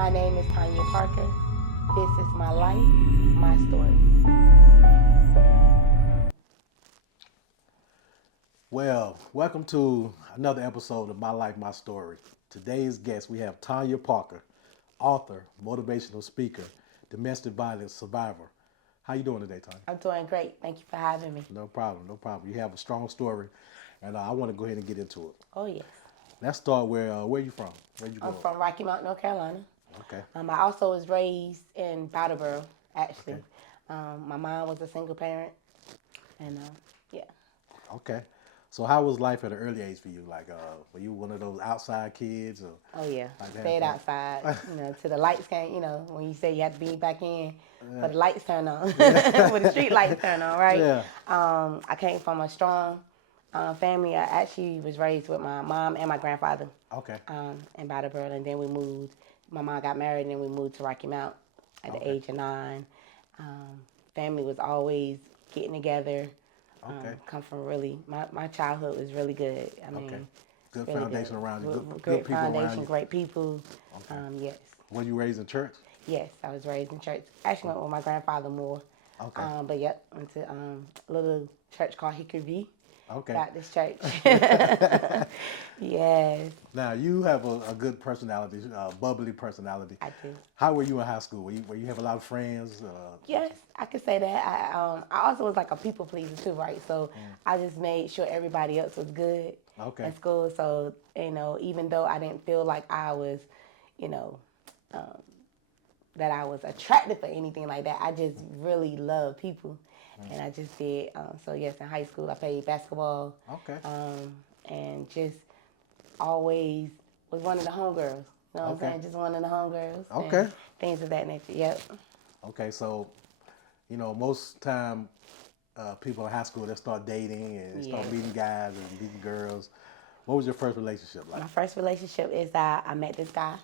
My name is Tanya Parker. This is my life, my story. Well, welcome to another episode of My Life, My Story. Today's guest, we have Tanya Parker, author, motivational speaker, domestic violence survivor. How you doing today, Tanya? I'm doing great. Thank you for having me. No problem, no problem. You have a strong story, and I want to go ahead and get into it. Oh, yes. Let's start where you from? Where you I'm grow up? from Rocky Mount, North Carolina. Okay, I also was raised in Brattleboro, actually. Okay. My mom was a single parent, and yeah. okay. So how was life at an early age for you? Like, were you one of those outside kids? Or Oh, yeah. like Stayed outside, till the lights came, when you say you had to be back in for the lights turn on, for the street lights turn on, right? Yeah. I came from a strong family. I actually was raised with my mom and my grandfather Okay. in Brattleboro, and then we moved. My mom got married, and then we moved to Rocky Mount at the age of 9. Family was always getting together. Okay. Come from my childhood was really good. I mean, Okay. Good really foundation good. around you. Good Great people around foundation, you. great people. Okay. Yes. Were you raised in church? Yes, I was raised in church. Actually, went with my grandfather more. Okay. But yep, went to a little church called Hickory Okay. Baptist Church. Yes, Now you have a good personality, bubbly personality. I do. How were you in high school? Were you have a lot of friends? Yes, I could say that. I also was like a people pleaser too, right? So I just made sure everybody else was good Okay. in school. So even though I didn't feel like I was, you know, that I was attracted for anything like that, I just really love people, and I just did. So yes, in high school I played basketball, Okay. and just always was one of the homegirls. You know what I'm Okay. saying? Just one of the homegirls. Okay. And things of that nature. Yep. Okay. So, most time people in high school they start dating and they start Yes. meeting guys and meeting girls. What was your first relationship like? My first relationship is that I met this guy.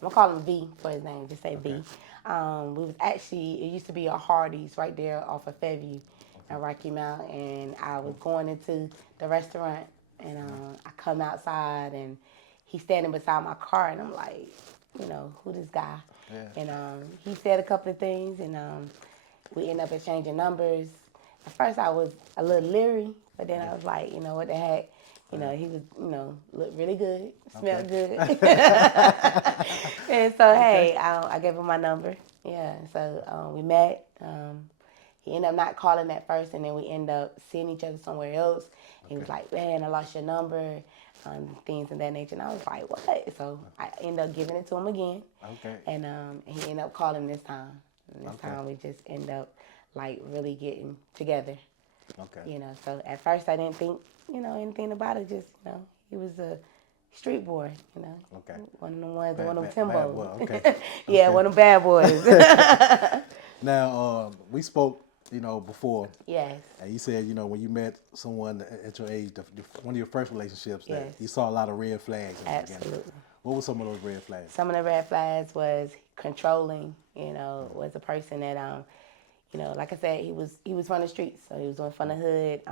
I'm gonna call him V for his name. Just say V. We was actually, it used to be a Hardee's right there off of Fairview in Rocky Mount, and I was going into the restaurant, and I come outside, and he's standing beside my car, and I'm like, who this guy? Yeah. And he said a couple of things, and we ended up exchanging numbers. At first, I was a little leery, but then I was like, what the heck? He was, looked really good, smelled good. And so, hey, I gave him my number. Yeah, so we met. He ended up not calling at first, and then we ended up seeing each other somewhere else. He was like, man, I lost your number, things of that nature. And I was like, what? So I ended up giving it to him again. Okay. And he ended up calling this time. And this Okay. time we just ended up, like, really getting together. Okay. So at first I didn't think, anything about it. Just, he was a street boy, Okay. one of them ones, one of Bad them boy. Timbos. Okay. Yeah, Okay. one of them bad boys. Now we spoke, before. Yes. And you said, when you met someone at your age, one of your first relationships, that Yes. you saw a lot of red flags in the beginning. Absolutely. What were some of those red flags? Some of the red flags was controlling, was a person that, like I said, he was from the streets, so he was from the hood.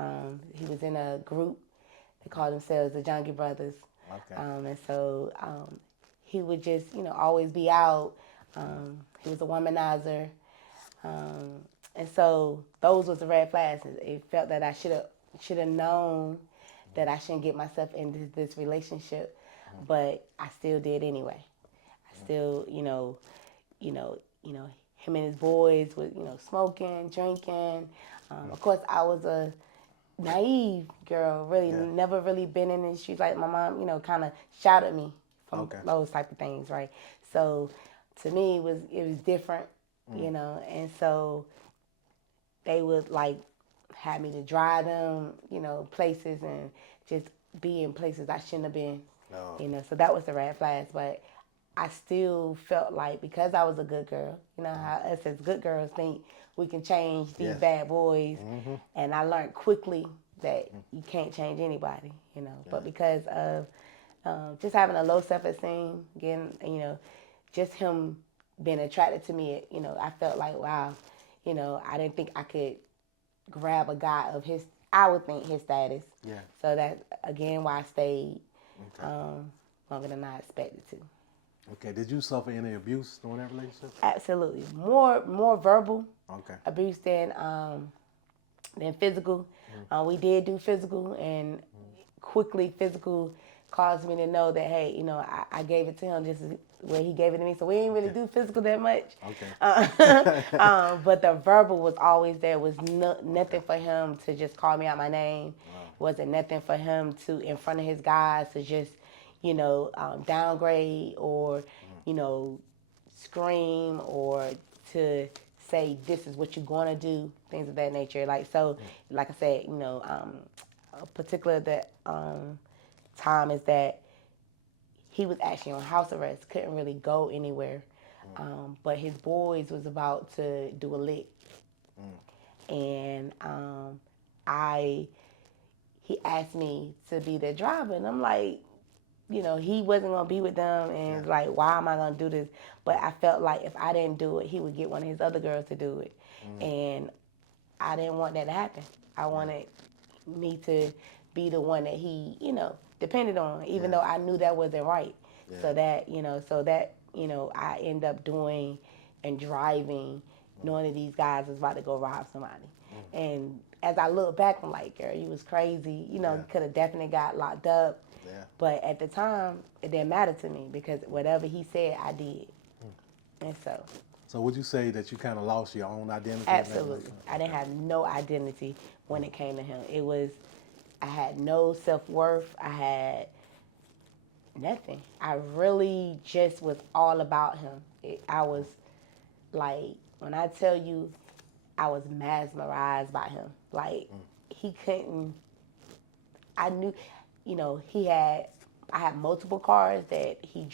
He was in a group, they called themselves the Junkie Brothers. Okay. And so he would just, always be out. He was a womanizer. And so those was the red flags. It felt that I should have known that I shouldn't get myself into this relationship, but I still did anyway. I still, him and his boys was, smoking, drinking. Of course, I was a naive girl, really never really been in the streets. Like my mom, kind of shouted me from those type of things, right? So to me, it was different, and so they would like have me to drive them, places and just be in places I shouldn't have been, No. So that was the red flags. But I still felt like because I was a good girl, how us as good girls think we can change these bad boys, and I learned quickly that you can't change anybody, But because of just having a low self-esteem, again, just him being attracted to me, I felt like, wow, I didn't think I could grab a guy of his, I would think his status. Yeah. So that's, again, why I stayed longer than I expected to. Okay. Did you suffer any abuse during that relationship? Absolutely. More verbal Okay. abuse than physical. We did do physical, and quickly physical caused me to know that, hey, I gave it to him just as where he gave it to me. So we didn't really do physical that much. Okay. But the verbal was always there. Was nothing for him to just call me out my name. Wow. Wasn't nothing for him to, in front of his guys, to just, downgrade or, scream or to say this is what you're going to do, things of that nature. Like I said, a particular time is that he was actually on house arrest, couldn't really go anywhere. But his boys was about to do a lick. And he asked me to be their driver, and I'm like, he wasn't going to be with them, and it's like, why am I going to do this? But I felt like if I didn't do it, he would get one of his other girls to do it. And I didn't want that to happen. I wanted me to be the one that he, depended on, even though I knew that wasn't right. So that, I end up doing and driving, knowing that these guys was about to go rob somebody. And as I look back, I'm like, girl, you was crazy. Could have definitely got locked up. Yeah. But at the time, it didn't matter to me because whatever he said, I did. And so. So would you say that you kind of lost your own identity? Absolutely. I didn't have no identity when it came to him. I had no self-worth. I had nothing. I really just was all about him. I was like, when I tell you, I was mesmerized by him. Like, he couldn't, I knew, I had multiple cars that he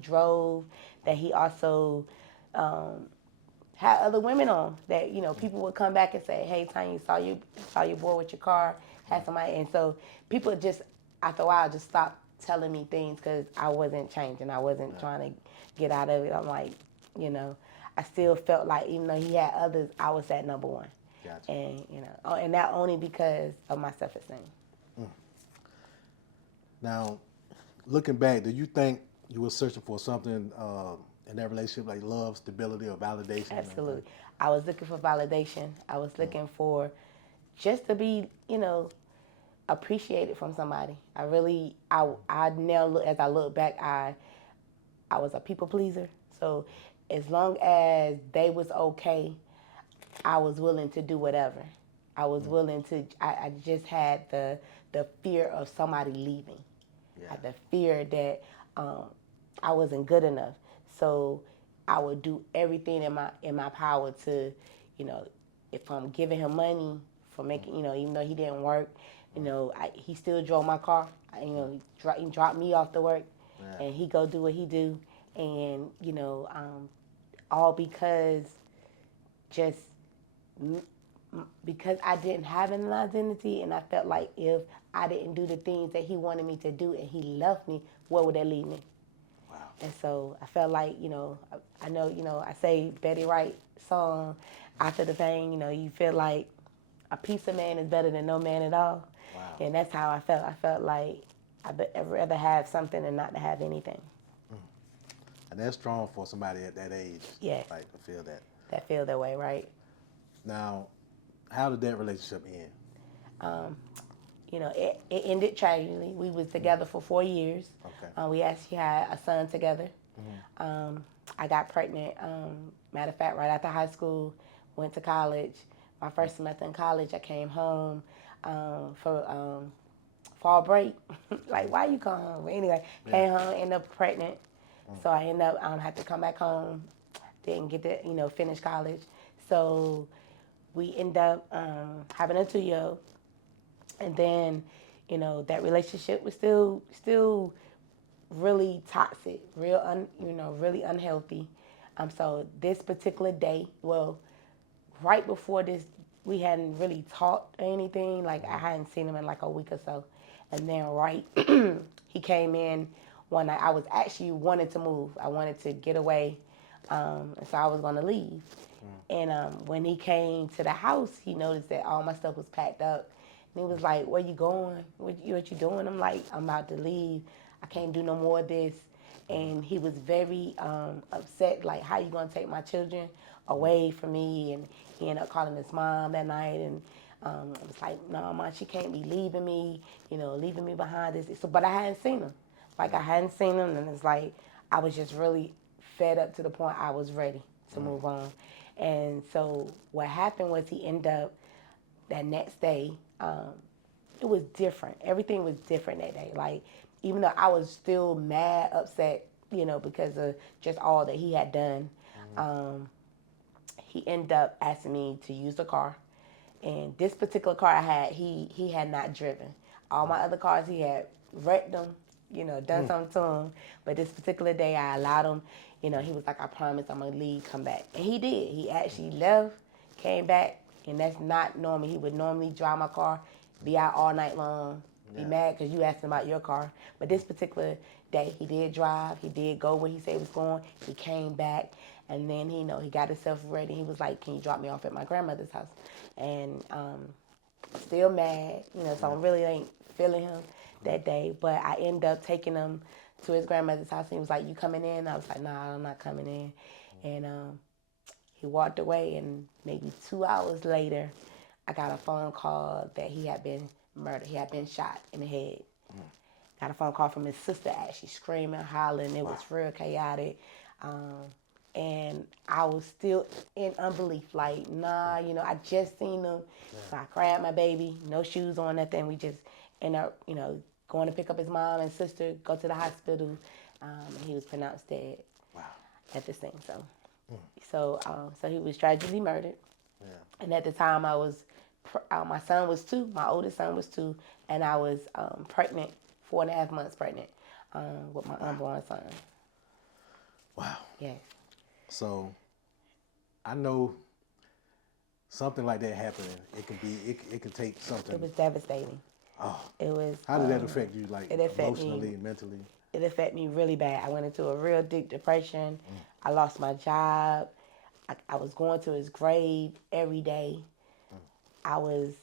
drove, that he also had other women on, that, people would come back and say, hey, Tanya, saw your boy with your car, had somebody. And so people just, after a while, just stopped telling me things because I wasn't changing. I wasn't trying to get out of it. I'm like, I still felt like even though he had others, I was that number one. Gotcha. And, and that only because of my self-esteem. Now, looking back, do you think you were searching for something in that relationship, like love, stability, or validation? Absolutely. I was looking for validation. I was looking for just to be, appreciated from somebody. I now, as I look back, I was a people pleaser. So as long as they was okay, I was willing to do whatever. I was willing to, I just had the fear of somebody leaving. I had the fear that I wasn't good enough. So I would do everything in my power to, if I'm giving him money for making, even though he didn't work, he still drove my car. He dropped me off to work, and he go do what he do, and all because I didn't have an identity, and I felt like if I didn't do the things that he wanted me to do, and he left me, where would that leave me? Wow. And so I felt like, I know, I say Betty Wright song, After the Pain, you feel like a piece of man is better than no man at all. Wow. And that's how I felt. I felt like I'd rather have something than not to have anything. And that's strong for somebody at that age. Yes. Like to feel that. That feel that way, right? Now, how did that relationship end? It ended tragically. We was together for 4 years. Okay. We actually had a son together. I got pregnant, matter of fact, right after high school, went to college. My first semester in college, I came home for fall break. Like, why you come home? But anyway, came home, ended up pregnant. So I ended up had to come back home. Didn't get to, finish college. So we ended up having a 2-year-old. And then, that relationship was still really toxic, really unhealthy. So this particular day, right before this, we hadn't really talked or anything. Like, I hadn't seen him in like a week or so. And then he came in one night. I was actually wanted to move. I wanted to get away. And so I was going to leave. And when he came to the house, he noticed that all my stuff was packed up. And he was like, where you going? What you doing? I'm like, I'm about to leave. I can't do no more of this. and he was very upset, like, how you gonna take my children away from me? And he ended up calling his mom that night, and I was like, no, Mom, she can't be leaving me, leaving me behind this. So, but I hadn't seen him. Like, I hadn't seen him, and it's like, I was just really fed up to the point I was ready to move on. And so what happened was he ended up, that next day, it was different. Everything was different that day. Like, even though I was still mad, upset, because of just all that he had done, he ended up asking me to use the car. And this particular car I had, he had not driven. All my other cars, he had wrecked them, done something to them. But this particular day, I allowed him. He was like, I promise I'm going to leave, come back. And he did. He actually left, came back, and that's not normal. He would normally drive my car, be out all night long, be mad because you asked him about your car. But this particular day, he did drive. He did go where he said he was going. He came back, and then he got himself ready. He was like, can you drop me off at my grandmother's house? And still mad, so I really ain't feeling him that day. But I ended up taking him to his grandmother's house, and he was like, you coming in? I was like, nah, I'm not coming in. And he walked away, and maybe 2 hours later, I got a phone call that he had been murdered. He had been shot in the head. Got a phone call from his sister, actually screaming, hollering. It was real chaotic. And I was still in unbelief, like, nah, I just seen him. So I grabbed my baby, no shoes on, nothing. We just ended up, going to pick up his mom and sister, go to the hospital, and he was pronounced dead at the scene. So he was tragically murdered. And at the time, I was, my son was 2, my oldest son was 2, and I was pregnant, 4.5 months pregnant, with my unborn son. Wow. Yes. So, I know something like that happening. It can take something. It was devastating. Oh. It was. How did that affect you, like emotionally, mentally? It affected me really bad. I went into a real deep depression. I lost my job. I was going to his grave every day. I was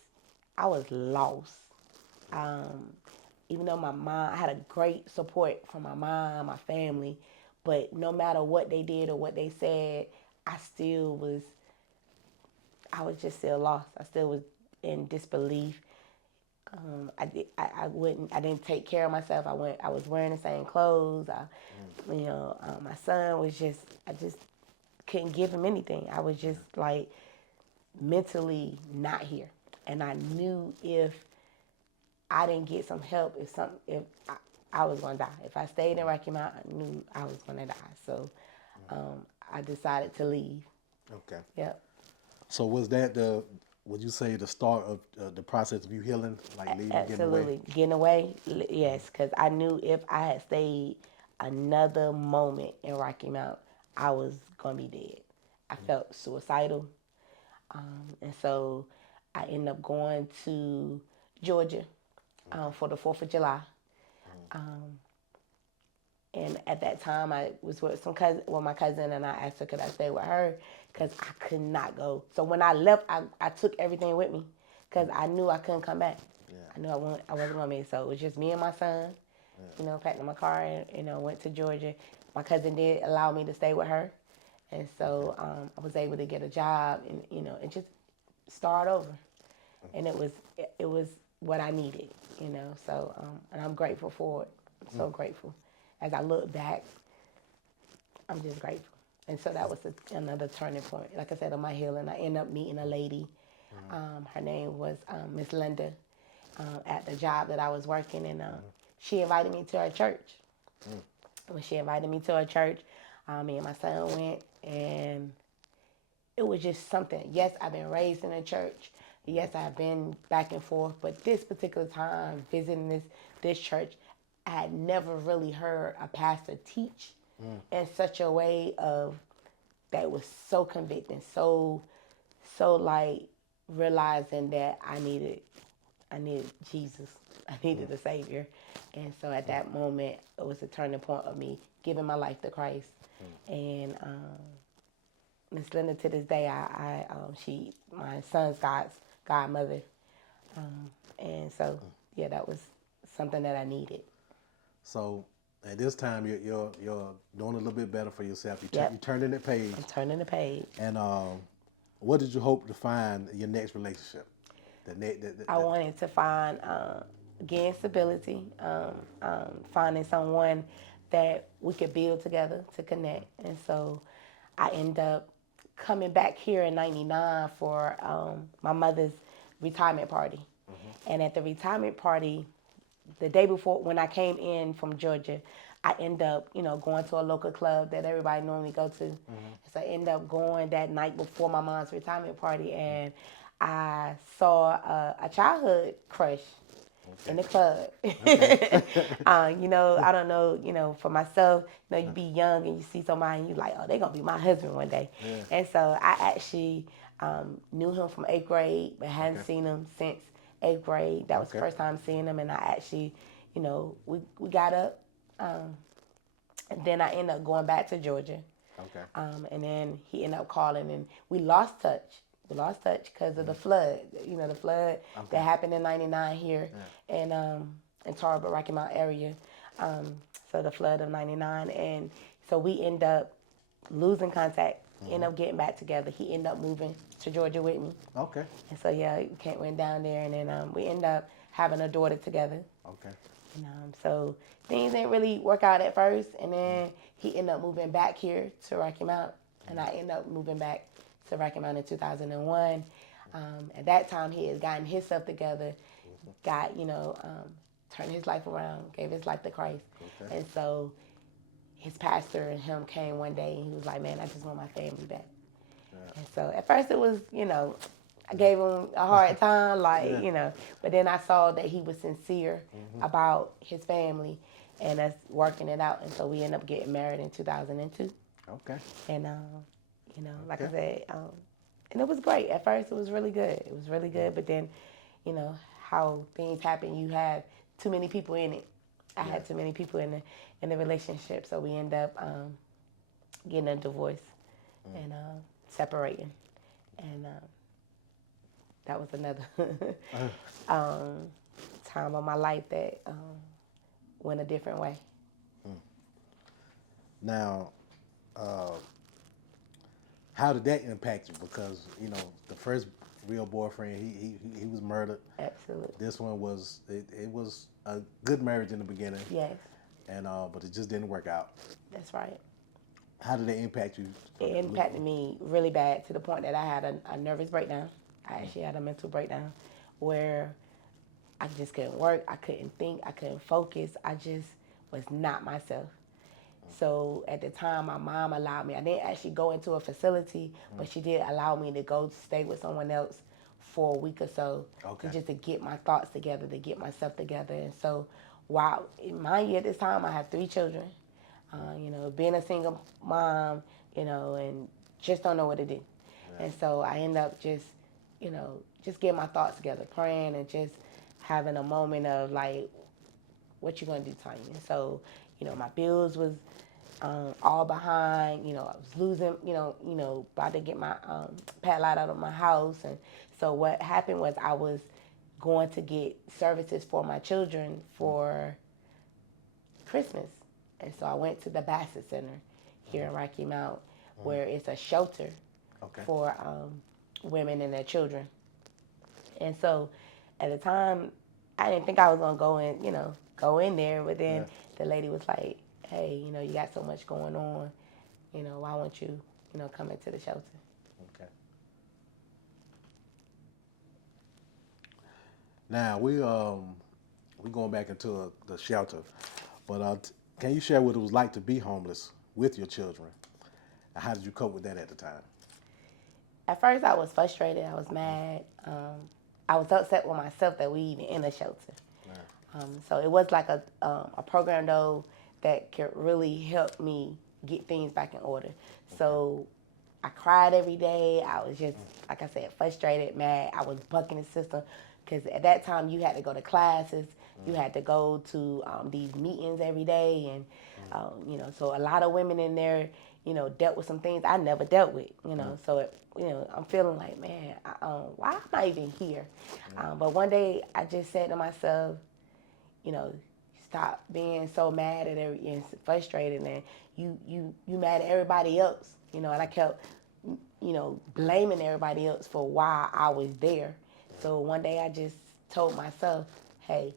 lost. Even though my mom, I had a great support from my mom, my family, but no matter what they did or what they said, I was just still lost. I still was in disbelief. I didn't take care of myself. I was wearing the same clothes. My son was I just couldn't give him anything. I was just like mentally not here. And I knew if I didn't get some help, if I was gonna die. If I stayed in Rocky Mount, I knew I was gonna die. So I decided to leave. Okay. Yep. So was that would you say the start of the process of you healing, like leaving, Absolutely. Getting away? Yes, because I knew if I had stayed another moment in Rocky Mount, I was gonna be dead. I felt suicidal, and so I ended up going to Georgia for the 4th of July. And at that time, I was with my cousin, and I asked her could I stay with her because I could not go. So when I left, I took everything with me because I knew I couldn't come back. I knew I wasn't going to be. So it was just me and my son, packed in my car and, went to Georgia. My cousin did allow me to stay with her. And so I was able to get a job and just start over. And it was what I needed, So, and I'm grateful for it. I'm so grateful. As I look back, I'm just grateful. And so that was another turning point. Like I said, on my healing, I ended up meeting a lady. Her name was Miss Linda at the job that I was working. And she invited me to her church. When she invited me to her church, me and my son went. And it was just something. Yes, I've been raised in a church. Yes, I've been back and forth. But this particular time, visiting this church, I had never really heard a pastor teach in such a way that was so convicting, so like realizing that I needed Jesus, I needed a Savior, and so at that moment it was a turning point of me giving my life to Christ. And Miss Linda, to this day, she my son's godmother, and so that was something that I needed. So At this time, you're doing a little bit better for yourself. You're turning the page. I'm turning the page. And what did you hope to find in your next relationship? I wanted to find, again, stability, finding someone that we could build together to connect. And so I ended up coming back here in '99 for my mother's retirement party. And at the retirement party, the day before, when I came in from Georgia, I ended up, going to a local club that everybody normally go to. So I ended up going that night before my mom's retirement party, and I saw a childhood crush in the club. I don't know, for myself, you be young and you see somebody and you like, oh, they're going to be my husband one day. Yeah. And so I actually knew him from 8th grade, but hadn't seen him since 8th grade. That was the first time seeing him, and I actually, we got up, and then I ended up going back to Georgia. And then he ended up calling, and we lost touch. We lost touch because of the flood. The flood that happened in '99 here in Tarboro, Rocky Mount area. So the flood of '99, and so we end up losing contact. End up getting back together. He ended up moving to Georgia with me. And so we went down there, and then we ended up having a daughter together. And so things didn't really work out at first, and then he ended up moving back here to Rocky Mount, and I ended up moving back to Rocky Mount in 2001. At that time, he had gotten himself together, turned his life around, gave his life to Christ. And so his pastor and him came one day, and he was like, man, I just want my family back. And so at first it was, I gave him a hard time, but then I saw that he was sincere about his family and us working it out. And so we ended up getting married in 2002. And, like I said, and it was great. At first it was really good. It was really good. But then, how things happen, you have too many people in it. I had too many people in the relationship, so we end up getting a divorce and separating, and that was another time of my life that went a different way. Now, how did that impact you? Because the first real boyfriend, he was murdered. Absolutely. This one was it was a good marriage in the beginning. Yes. And but it just didn't work out. That's right. How did it impact you? It impacted me really bad to the point that I had a nervous breakdown. I actually had a mental breakdown where I just couldn't work. I couldn't think. I couldn't focus. I just was not myself. So at the time, my mom allowed me. I didn't actually go into a facility, but she did allow me to go stay with someone else for a week or so, just to get my thoughts together, to get myself together. And so, while mind you, at this time I have 3 children, being a single mom, and just don't know what to do. And so I end up just getting my thoughts together, praying, and just having a moment of like, what you gonna do, Tanya? And so, my bills was all behind. I was losing, about to get my padlock out of my house. And so what happened was I was going to get services for my children for Christmas. And so I went to the Bassett Center here in Rocky Mount, where it's a shelter for women and their children. And so at the time, I didn't think I was going to go in there. But then the lady was like, hey, you got so much going on. Why won't you, come into the shelter? Now, we going back into the shelter. But can you share what it was like to be homeless with your children? And how did you cope with that at the time? At first, I was frustrated. I was mad. I was upset with myself that we even in a shelter. So it was like a program, though, that could really help me get things back in order. So I cried every day. I was just, like I said, frustrated, mad. I was bucking the system because at that time you had to go to classes. You had to go to these meetings every day. And, so a lot of women in there, dealt with some things I never dealt with, So, I'm feeling like, man, why am I even here? But one day I just said to myself, stop being so mad at and frustrated, and you mad at everybody else, you know. And I kept, you know, blaming everybody else for why I was there. So one day I just told myself, hey,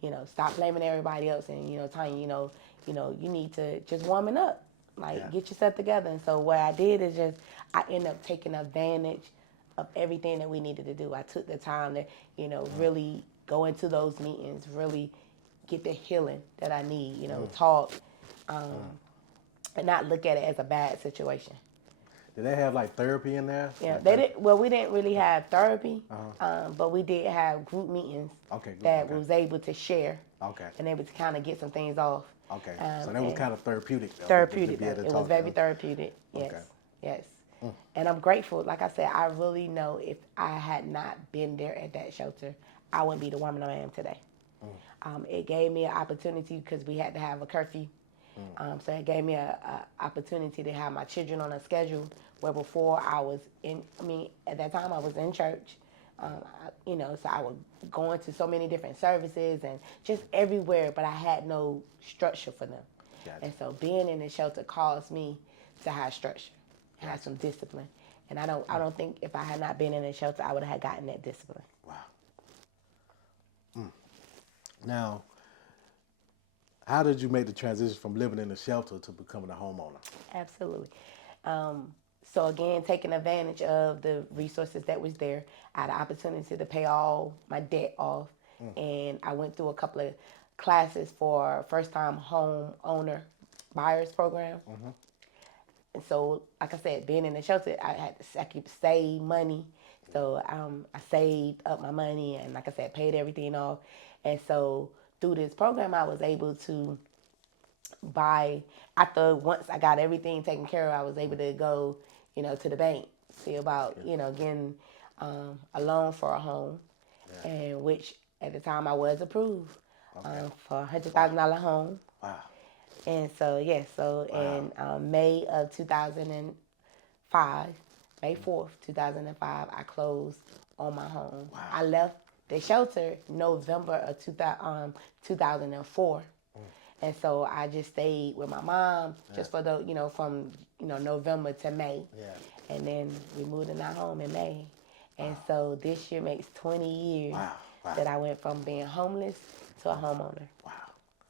you know, stop blaming everybody else, and, you know, Tanya, you need to just warming up, like, get yourself together. And so what I did is I ended up taking advantage of everything that we needed to do. I took the time to, you know, really go into those meetings, really get the healing that I need, you know, talk, and not look at it as a bad situation. Did they have like therapy in there? Yeah, they did. Well, we didn't really have therapy, but we did have group meetings that was able to share, and able to kind of get some things off. Okay, so that was kind of therapeutic. Though, therapeutic. It was very therapeutic. Yes, yes. And I'm grateful. Like I said, I really know if I had not been there at that shelter, I wouldn't be the woman I am today. It gave me an opportunity because we had to have a curfew. So it gave me an opportunity to have my children on a schedule where before I was at that time I was in church. You know, so I was going to so many different services and just everywhere, but I had no structure for them. Gotcha. And so being in the shelter caused me to have structure, have some discipline. And I don't think if I had not been in the shelter, I would have gotten that discipline. Wow. Now, how did you make the transition from living in the shelter to becoming a homeowner? Absolutely. So again, taking advantage of the resources that was there, I had an opportunity to pay all my debt off, and I went through a couple of classes for first-time homeowner buyers program. And so, like I said, being in the shelter, I could save money. So I saved up my money, and like I said, paid everything off. And so through this program, I was able to buy, once I got everything taken care of, I was able to go, you know, to the bank, see about, you know, getting a loan for a home, and which at the time I was approved for a $100,000 home. Wow. And so, in May of 2005, May 4th, 2005, I closed on my home. Wow. I left the shelter November of 2004. And so I just stayed with my mom just for the, you know, from, you know, November to May. Yeah. And then we moved in our home in May. And so this year makes 20 years that I went from being homeless to a homeowner. Wow.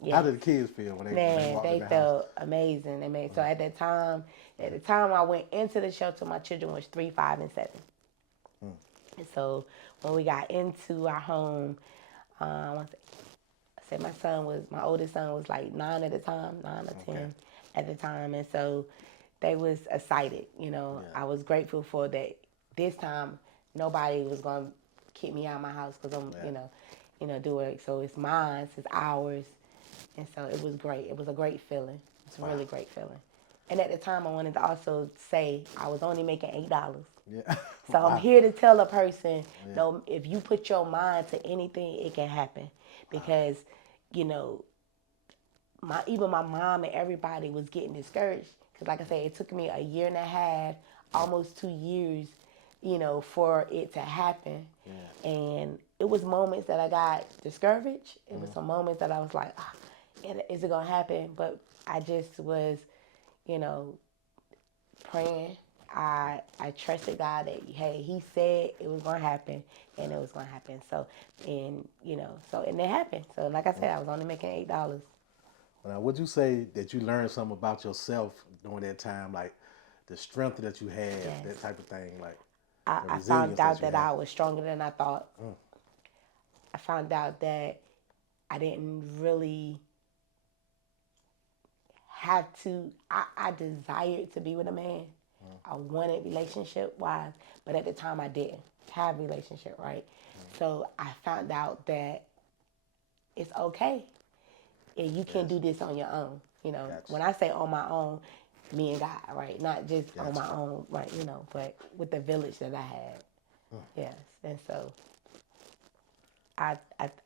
Yes. How did the kids feel when they walked in the felt amazing. So at the time I went into the shelter, my children was 3, 5, and 7. And so when we got into our home, my oldest son was like 9 at the time, 9 or 10 at the time. And so they was excited, you know. Yeah. I was grateful for that. This time, nobody was going to kick me out of my house because I'm, you know, do it. So it's mine, it's ours. And so it was great. It was a great feeling. It's a really great feeling. And at the time, I wanted to also say I was only making $8. Yeah. So I'm here to tell a person, no, if you put your mind to anything, it can happen. Because, you know, even my mom and everybody was getting discouraged. Because like I said, it took me a year and a half, almost 2 years, you know, for it to happen. Yeah. And it was moments that I got discouraged. It was some moments that I was like, is it going to happen? But I just was, you know, praying. I trusted God that, hey, he said it was going to happen, and it was going to happen. So, and, you know, and it happened. So, like I said, I was only making $8. Now, would you say that you learned something about yourself during that time, like the strength that you had, that type of thing? Like, I found out that I was stronger than I thought. I found out that I didn't really have to, I desired to be with a man. I wanted relationship-wise, but at the time I didn't have relationship, right? So I found out that it's okay. And you can do this on your own. You know, when I say on my own, me and God, right? Not just on my own, right? You know, but with the village that I had. Yes. And so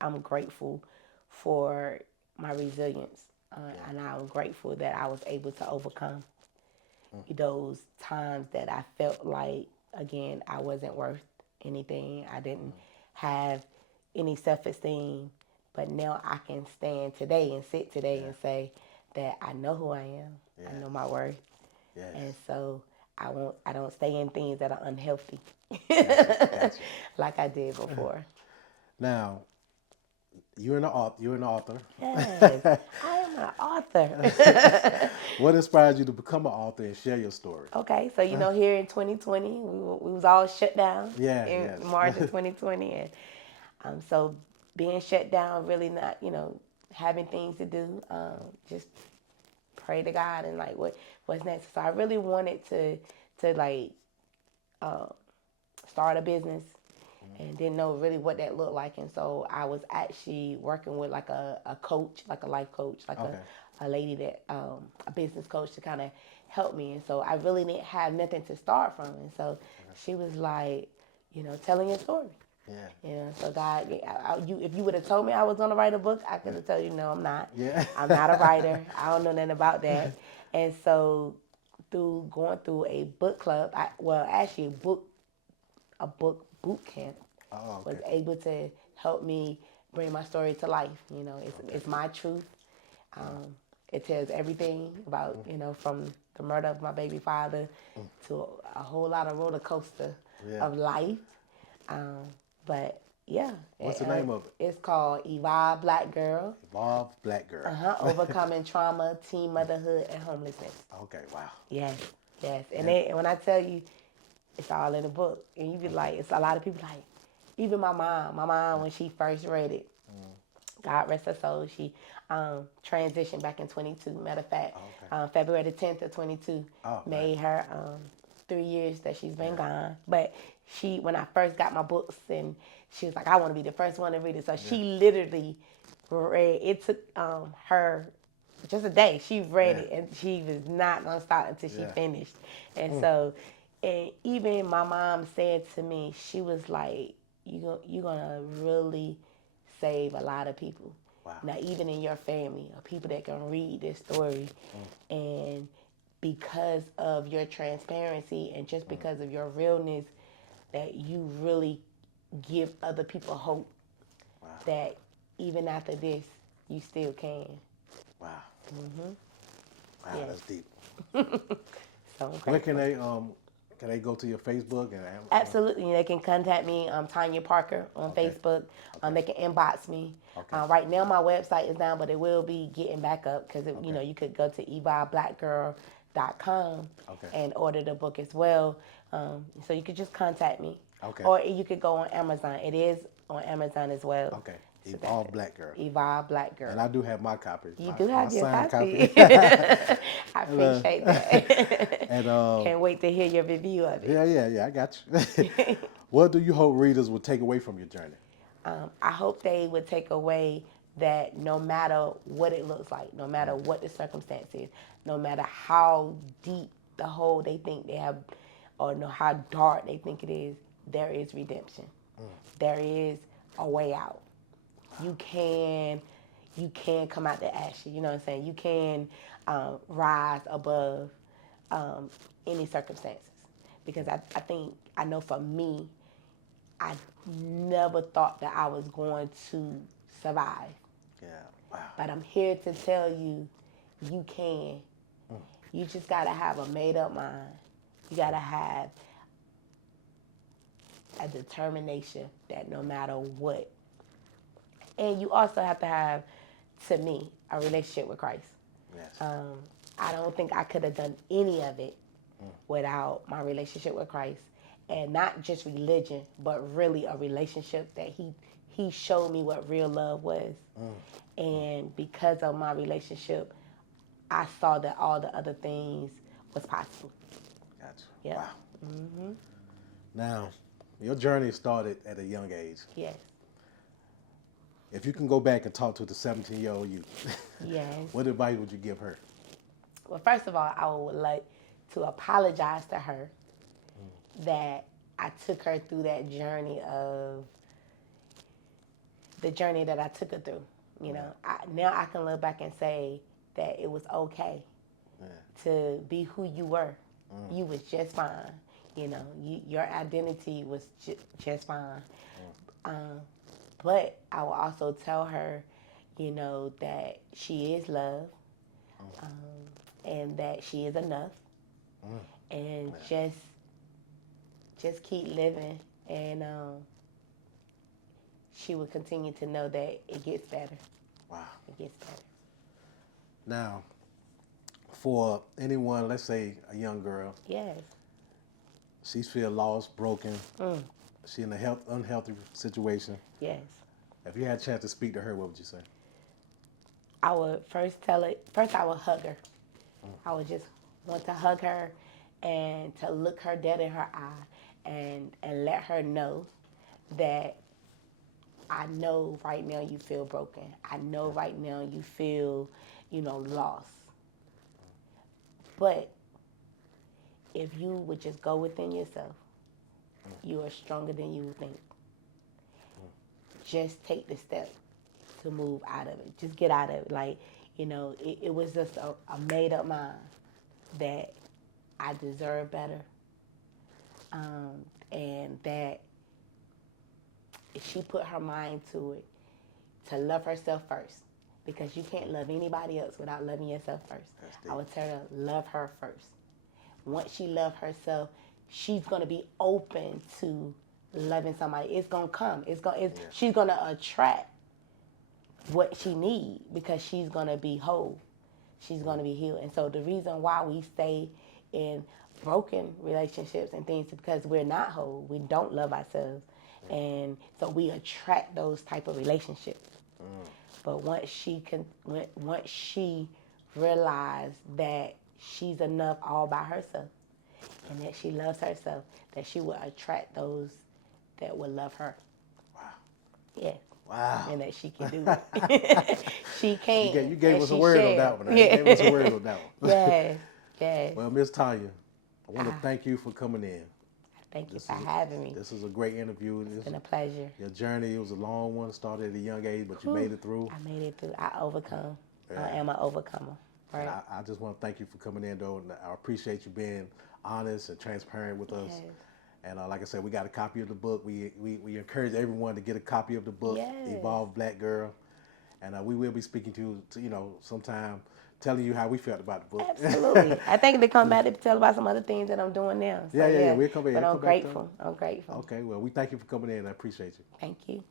I'm grateful for my resilience. And I'm grateful that I was able to overcome those times that I felt like, again, I wasn't worth anything. I didn't have any self-esteem. But now I can stand today and sit today and say that I know who I am. Yeah. I know my worth. Yes. And so I don't stay in things that are unhealthy Gotcha. like I did before. Now, you're an author. Yes, I am an author. What inspired you to become an author and share your story? Okay, so here in 2020, we was all shut down in Yes. March of 2020, and so being shut down, really not having things to do, just pray to God and like what's next. So I really wanted to like start a business and didn't know really what that looked like. And so I was actually working with like a coach, like a life coach, like a lady that, a business coach to kind of help me. And so I really didn't have nothing to start from. And so she was like, telling your story. Yeah. So God, if you would have told me I was going to write a book, I could have told you, no, I'm not. Yeah. I'm not a writer. I don't know nothing about that. And so through going through a book club, actually a book boot camp, was able to help me bring my story to life. It's my truth. It tells everything about, from the murder of my baby father to a whole lot of roller coaster of life. But yeah. What's the name of it? It's called Evolve Black Girl. Evolve Black Girl. Overcoming trauma, teen motherhood, and homelessness. Okay, wow. Yes. And when I tell you, it's all in the book. And you be like, it's a lot of people like, even my mom, when she first read it, God rest her soul, she transitioned back in 22. Matter of fact, February the 10th of 22 made her 3 years that she's been gone. But when I first got my books, and she was like, I want to be the first one to read it. So she literally read, it took her just a day. She read it, and she was not going to stop until she finished. And so, and even my mom said to me, she was like, you're going to really save a lot of people. Wow. Now, even in your family, or people that can read this story, and because of your transparency and just because of your realness, that you really give other people hope that even after this, you still can. Wow. Wow, Yes. that's deep. So Where can they go to your Facebook? Absolutely. They can contact me, Tanya Parker, on Facebook. They can inbox me. Right now, my website is down, but it will be getting back up because, you could go to evolveblackgirl.com and order the book as well. So you could just contact me. Or you could go on Amazon. It is on Amazon as well. Okay. Evolve Black Girl. Evolve Black Girl. And I do have my copy. You do have your copy. I appreciate that. And can't wait to hear your review of it. Yeah, I got you. What do you hope readers will take away from your journey? I hope they would take away that no matter what it looks like, no matter what the circumstance is, no matter how deep the hole they think they have, or how dark they think it is, there is redemption. There is a way out. You can come out the ashes. You know what I'm saying? You can rise above any circumstances. Because I know for me, I never thought that I was going to survive. Yeah, wow. But I'm here to tell you, you can. You just got to have a made-up mind. You got to have a determination that no matter what. And you also have to have, to me, a relationship with Christ. Yes. I don't think I could have done any of it without my relationship with Christ. And not just religion, but really a relationship that he showed me what real love was. And because of my relationship, I saw that all the other things was possible. Gotcha. Yeah. Wow. Now, your journey started at a young age. Yes. If you can go back and talk to the 17-year-old you, Yes. what advice would you give her? Well, first of all, I would like to apologize to her that I took her through that journey that I took her through. Now I can look back and say that it was okay to be who you were. You was just fine. Your identity was just fine. But I will also tell her, you know, that she is loved, and that she is enough, and just keep living, and she will continue to know that it gets better. Wow. It gets better. Now, for anyone, let's say a young girl, Yes. she feels lost, broken, she in a unhealthy situation. Yes. If you had a chance to speak to her, what would you say? I would first I would hug her. I would just want to hug her and to look her dead in her eye and let her know that I know right now you feel broken. I know right now you feel, you know, lost. But if you would just go within yourself, you are stronger than you think. Just take the step to move out of it. Just get out of it. Like, you know, it was just a made up mind that I deserve better. And that if she put her mind to it, to love herself first. Because you can't love anybody else without loving yourself first. I would tell her, love her first. Once she loves herself, she's going to be open to loving somebody. It's going to come. She's going to attract what she needs because she's going to be whole. She's going to be healed. And so the reason why we stay in broken relationships and things is because we're not whole. We don't love ourselves. And so we attract those type of relationships. But once she realized that she's enough all by herself and that she loves herself, that she will attract those that will love her. Wow. Yeah. Wow. And that she can do it. She can. You gave us a word on that one. Right? You gave us a word on that one. Yes. Yes. Well, Miss Tanya, I want to thank you for coming in. Thank you for having me. This is a great interview. It's been a pleasure. Your journey, it was a long one, started at a young age, but you made it through. I made it through. I overcome. Yeah. I am an overcomer. Right. I just want to thank you for coming in, though. And I appreciate you being honest and transparent with us. And like I said, we got a copy of the book. We encourage everyone to get a copy of the book, Evolved Black Girl. And we will be speaking to you know, sometime, telling you how we felt about the book. Absolutely. I think they come back to tell about some other things that I'm doing now. So, yeah. We'll come in. But I'm grateful. I'm grateful. Okay, well, we thank you for coming in. I appreciate you. Thank you.